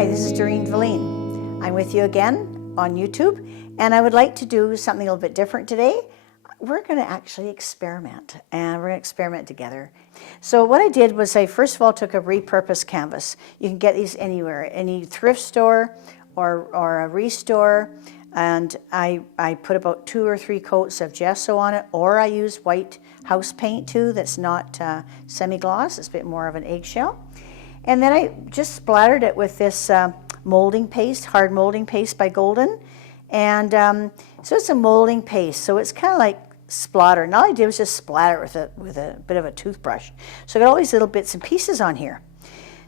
Hi, this is Doreen Velin. I'm with you again on YouTube, and I would like to do something a little bit different today. We're going to actually experiment, and we're going to experiment together. So what I did was I first of all took a repurposed canvas. You can get these anywhere, any thrift store or a restore, and I put about 2 or 3 coats of gesso on it, or I use white house paint too that's not semi-gloss, it's a bit more of an eggshell. And then I just splattered it with this molding paste, hard molding paste by Golden. And so it's a molding paste, so it's kind of like splatter. And all I did was just splatter it with a bit of a toothbrush. So I got all these little bits and pieces on here.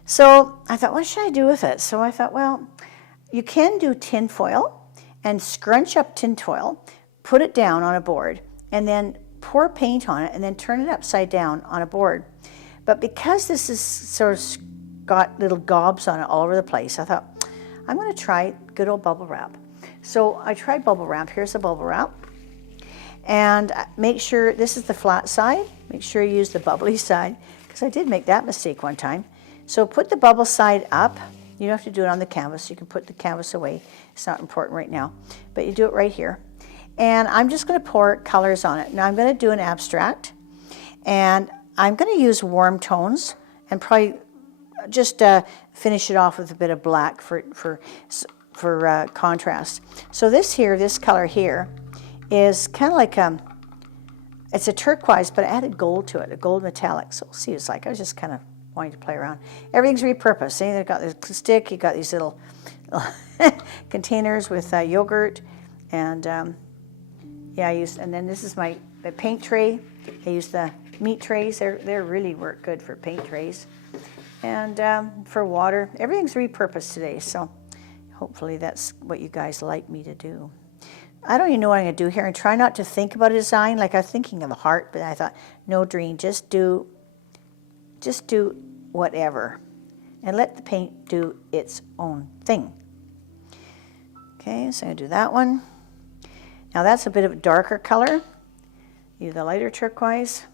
So I thought, what should I do with it? So I thought, well, you can do tin foil and scrunch up tin foil, put it down on a board, and then pour paint on it, and then turn it upside down on a board. But because this is sort of got little gobs on it all over the place, I thought, I'm going to try good old bubble wrap. So I tried bubble wrap. Here's the bubble wrap. And make sure, this is the flat side. Make sure you use the bubbly side, because I did make that mistake one time. So put the bubble side up. You don't have to do it on the canvas. You can put the canvas away. It's not important right now. But you do it right here. And I'm just going to pour colors on it. Now I'm going to do an abstract. And I'm going to use warm tones and probably just finish it off with a bit of black for contrast. So this color here is kind of like it's a turquoise, but I added gold to it, a gold metallic. So we'll see what it's like. I was just kind of wanting to play around. Everything's repurposed. See, they've got the stick. You got these little containers with yogurt, and yeah, and then this is my paint tray. I use the meat trays. They really work good for paint trays. And for water, everything's repurposed today, so hopefully that's what you guys like me to do. I don't even know what I'm going to do here, and try not to think about a design. Like I was thinking of a heart, but I thought, no, Doreen, just do whatever, and let the paint do its own thing. Okay, so I'm going to do that one. Now that's a bit of a darker color. Use the lighter turquoise.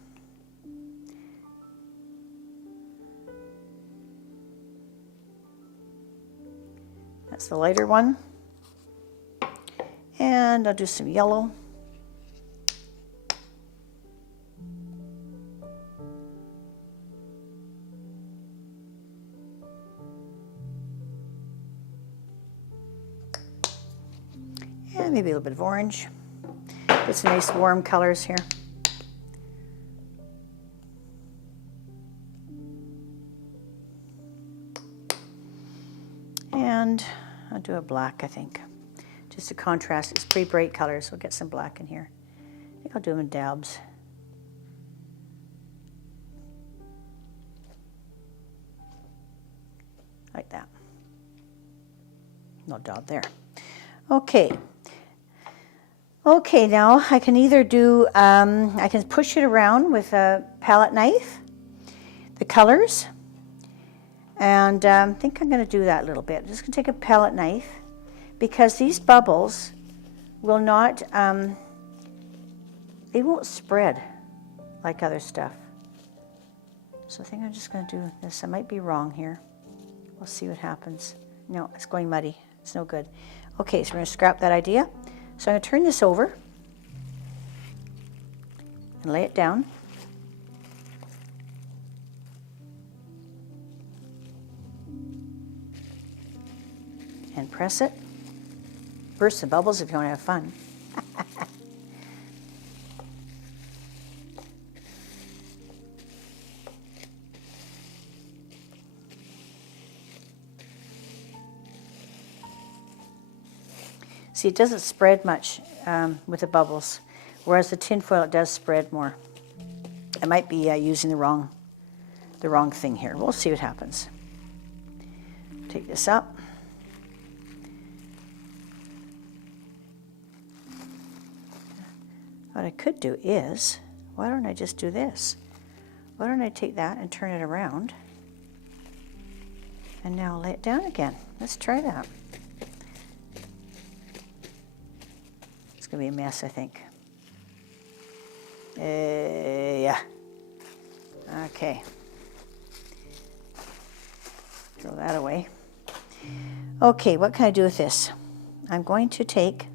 That's the lighter one. And I'll do some yellow. And maybe a little bit of orange. Get some nice warm colors here. And I'll do a black, I think, just to contrast. It's pretty bright colors, so we'll get some black in here. I think I'll do them in dabs. Like that. No dab there. Okay. Okay, now I can either do, I can push it around with a palette knife, the colors. And I think I'm going to do that a little bit. I'm just going to take a palette knife, because these bubbles will not, they won't spread like other stuff. So I think I'm just going to do this. I might be wrong here. We'll see what happens. No, it's going muddy. It's no good. Okay, so we're going to scrap that idea. So I'm going to turn this over and lay it down. And press it. Burst the bubbles if you want to have fun. See, it doesn't spread much with the bubbles, whereas the tin foil, it does spread more. I might be using the wrong thing here. We'll see what happens. Take this up. What I could do is, why don't I just do this? Why don't I take that and turn it around, and now lay it down again. Let's try that. It's going to be a mess, I think. Yeah. Okay. Throw that away. Okay, what can I do with this? I'm going to take,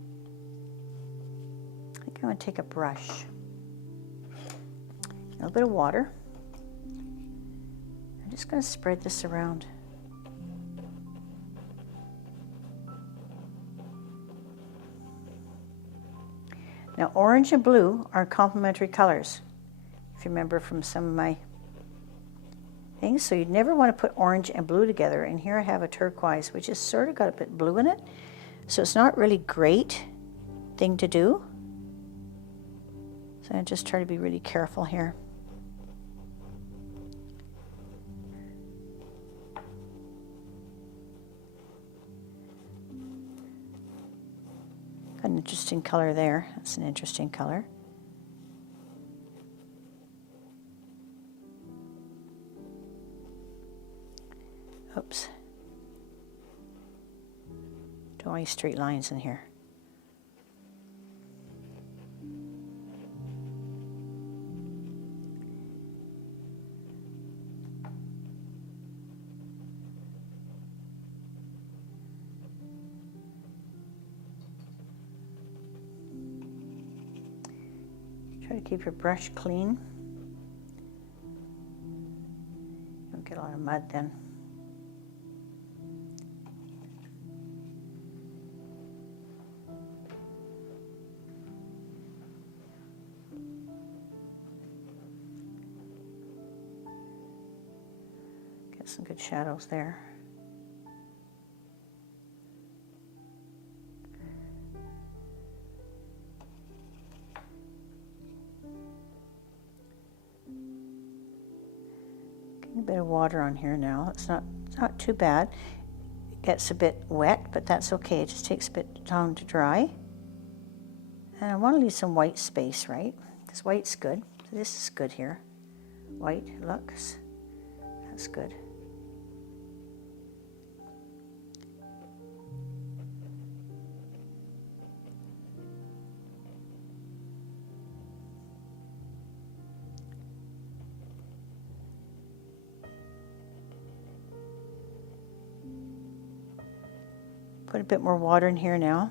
I think I'm going to take a brush, a little bit of water. I'm just going to spread this around. Now, orange and blue are complementary colors, if you remember from some of my things. So you'd never want to put orange and blue together. And here I have a turquoise, which has sort of got a bit of blue in it. So it's not really great thing to do. So I just try to be really careful here. Got an interesting color there. That's an interesting color. Oops. Don't want any straight lines in here. Try to keep your brush clean. Don't get a lot of mud then. Get some good shadows there. A bit of water on here now. It's not too bad. It gets a bit wet, but that's okay. It just takes a bit of time to dry. And I want to leave some white space, right? Because white's good. So this is good here. White looks. That's good. Put a bit more water in here now.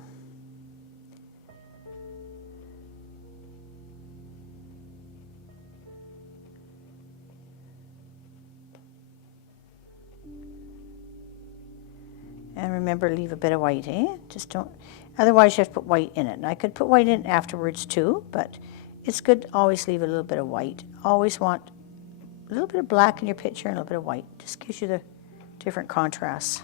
And remember, leave a bit of white, eh? Just don't, otherwise you have to put white in it. And I could put white in afterwards too, but it's good to always leave a little bit of white. Always want a little bit of black in your picture and a little bit of white. Just gives you the different contrasts.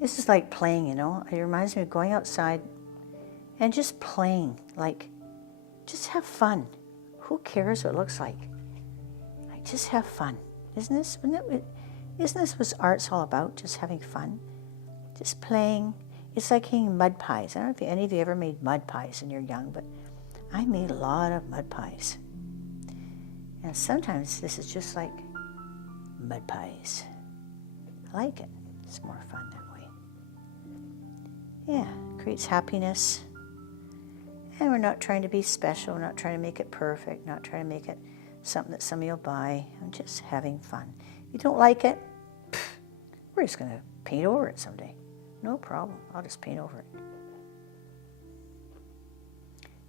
This is like playing, you know. It reminds me of going outside and just playing. Like, just have fun. Who cares what it looks like? Like, just have fun. Isn't this what art's all about? Just having fun. Just playing. It's like making mud pies. I don't know if any of you ever made mud pies when you're young, but I made a lot of mud pies. And sometimes this is just like mud pies. I like it. It's more fun that way. Yeah, creates happiness. And we're not trying to be special. We're not trying to make it perfect. Not trying to make it something that somebody will buy. I'm just having fun. If you don't like it, we're just going to paint over it someday. No problem. I'll just paint over it.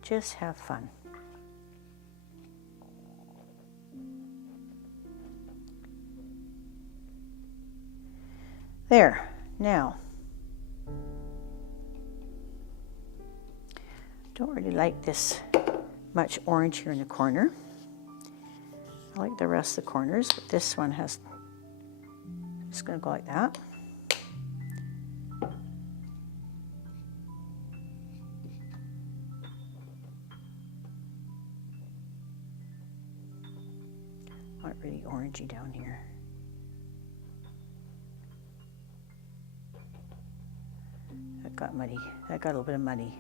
Just have fun. There. Now, don't really like this much orange here in the corner. I like the rest of the corners, but this one has, it's going to go like that. Not really orangey down here. That got muddy. That got a little bit of muddy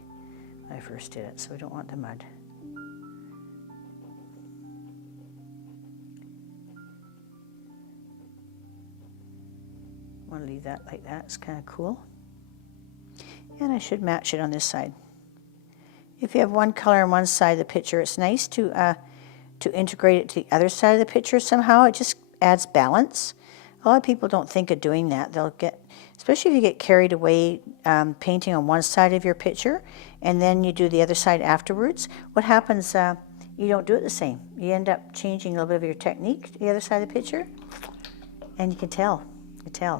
when I first did it, so we don't want the mud. want to leave that like that. It's kind of cool. And I should match it on this side. If you have one color on one side of the picture, it's nice to integrate it to the other side of the picture somehow. It just adds balance. A lot of people don't think of doing that. They'll get, especially if you get carried away painting on one side of your picture and then you do the other side afterwards. What happens, you don't do it the same. You end up changing a little bit of your technique to the other side of the picture, and you can tell.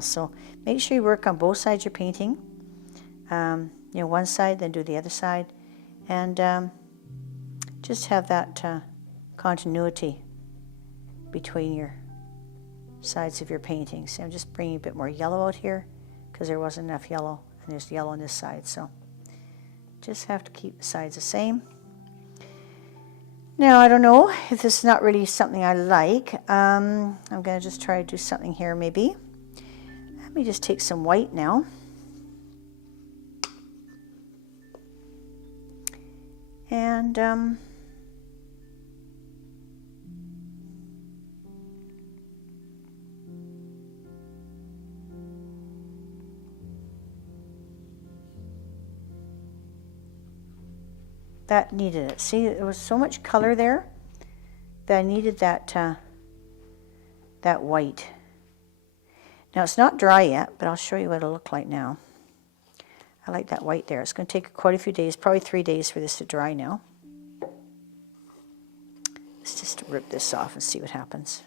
So make sure you work on both sides you're painting. You know, one side, then do the other side, and just have that continuity between your sides of your painting. See, I'm just bringing a bit more yellow out here because there wasn't enough yellow, and there's yellow on this side, so just have to keep the sides the same. Now, I don't know if this is not really something I like. I'm going to just try to do something here maybe. Let me just take some white now. And that needed it. See, there was so much color there that I needed that that white. Now it's not dry yet, but I'll show you what it'll look like now. I like that white there. It's going to take quite a few days, probably 3 days for this to dry now. Let's just rip this off and see what happens.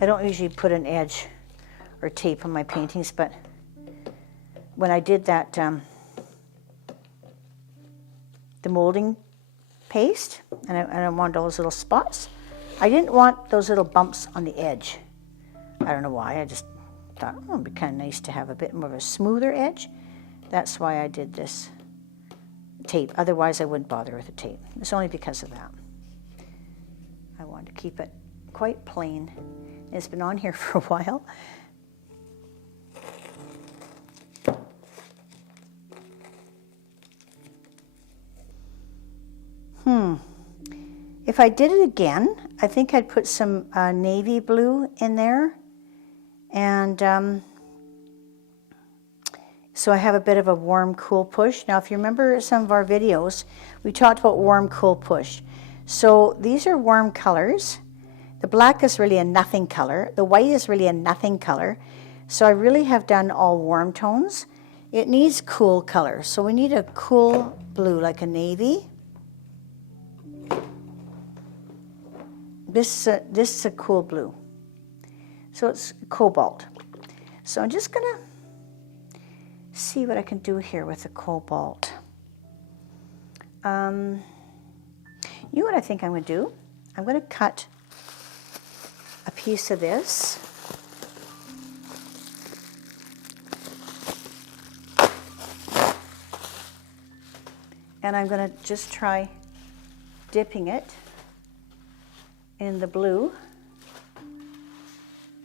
I don't usually put an edge or tape on my paintings, but when I did that, the molding paste, and I wanted all those little spots, I didn't want those little bumps on the edge. I don't know why. I just thought, oh, it'd be kind of nice to have a bit more of a smoother edge. That's why I did this tape. Otherwise, I wouldn't bother with the tape. It's only because of that. I wanted to keep it quite plain. It's been on here for a while. If I did it again, I think I'd put some navy blue in there. And so I have a bit of a warm, cool push. Now, if you remember some of our videos, we talked about warm, cool push. So these are warm colors. The black is really a nothing color. The white is really a nothing color. So I really have done all warm tones. It needs cool colors. So we need a cool blue, like a navy. This is a cool blue. So it's cobalt. So I'm just going to see what I can do here with the cobalt. You know what I think I'm going to do? I'm going to cut a piece of this. And I'm going to just try dipping it in the blue.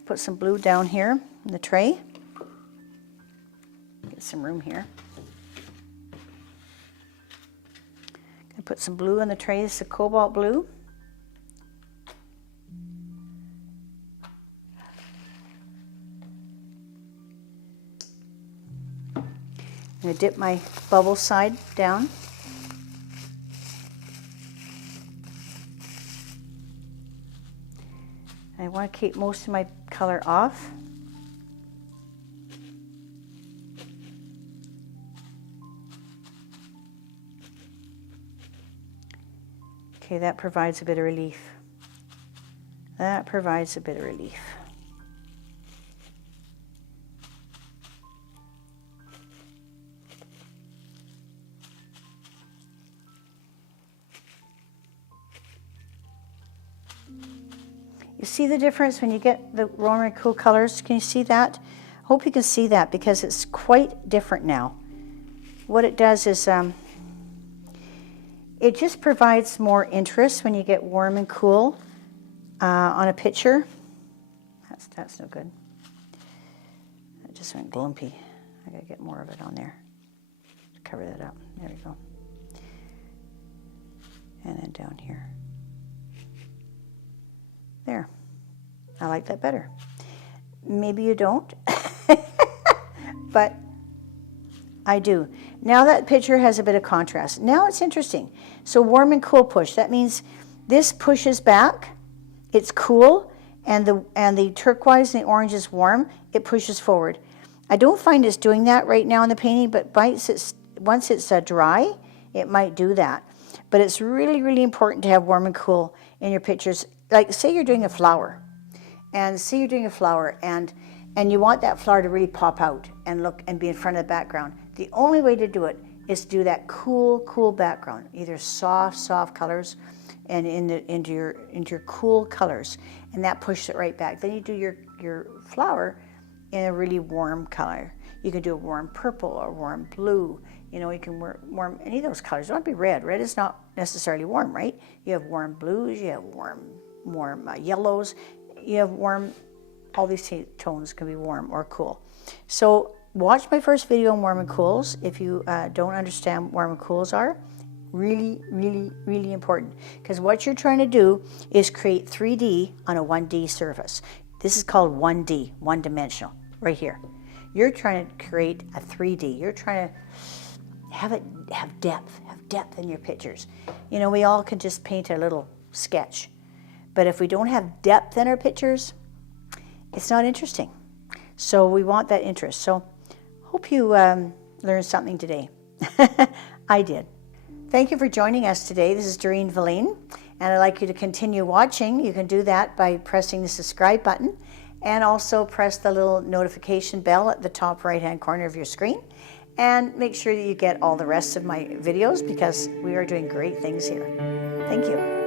Put some blue down here in the tray. Get some room here. Gonna put some blue in the tray. This is a cobalt blue. I'm gonna dip my bubble side down. I want to keep most of my color off. Okay, that provides a bit of relief. That provides a bit of relief. You see the difference when you get the warm and cool colors? Can you see that? I hope you can see that because it's quite different now. What it does is it just provides more interest when you get warm and cool on a picture. That's no good. just went glumpy. I gotta get more of it on there. Cover that up. There we go. And then down here. There. I like that better. Maybe you don't, but I do. Now that picture has a bit of contrast. Now it's interesting. So warm and cool push. That means this pushes back. It's cool, and the turquoise and the orange is warm. It pushes forward. I don't find it's doing that right now in the painting, but once it's dry, it might do that. But it's really, really important to have warm and cool in your pictures. Like, say you're doing a flower, and you want that flower to really pop out and look and be in front of the background. The only way to do it is to do that cool background, either soft colors, and into your cool colors, and that pushes it right back. Then you do your flower in a really warm color. You can do a warm purple or warm blue. You know, you can warm any of those colors. Don't have to be red. Red is not necessarily warm, right? You have warm blues. You have warm yellows. You have warm. All these tones can be warm or cool. So watch my first video on warm and cools. If you don't understand what warm and cools are, really, really, really important. Because what you're trying to do is create 3D on a 1D surface. This is called 1D, one-dimensional, right here. You're trying to create a 3D. You're trying to have depth in your pictures. You know, we all can just paint a little sketch. But if we don't have depth in our pictures, it's not interesting. So we want that interest. So hope you learned something today. I did. Thank you for joining us today. This is Doreen Velin, and I'd like you to continue watching. You can do that by pressing the subscribe button, and also press the little notification bell at the top right-hand corner of your screen, and make sure that you get all the rest of my videos, because we are doing great things here. Thank you.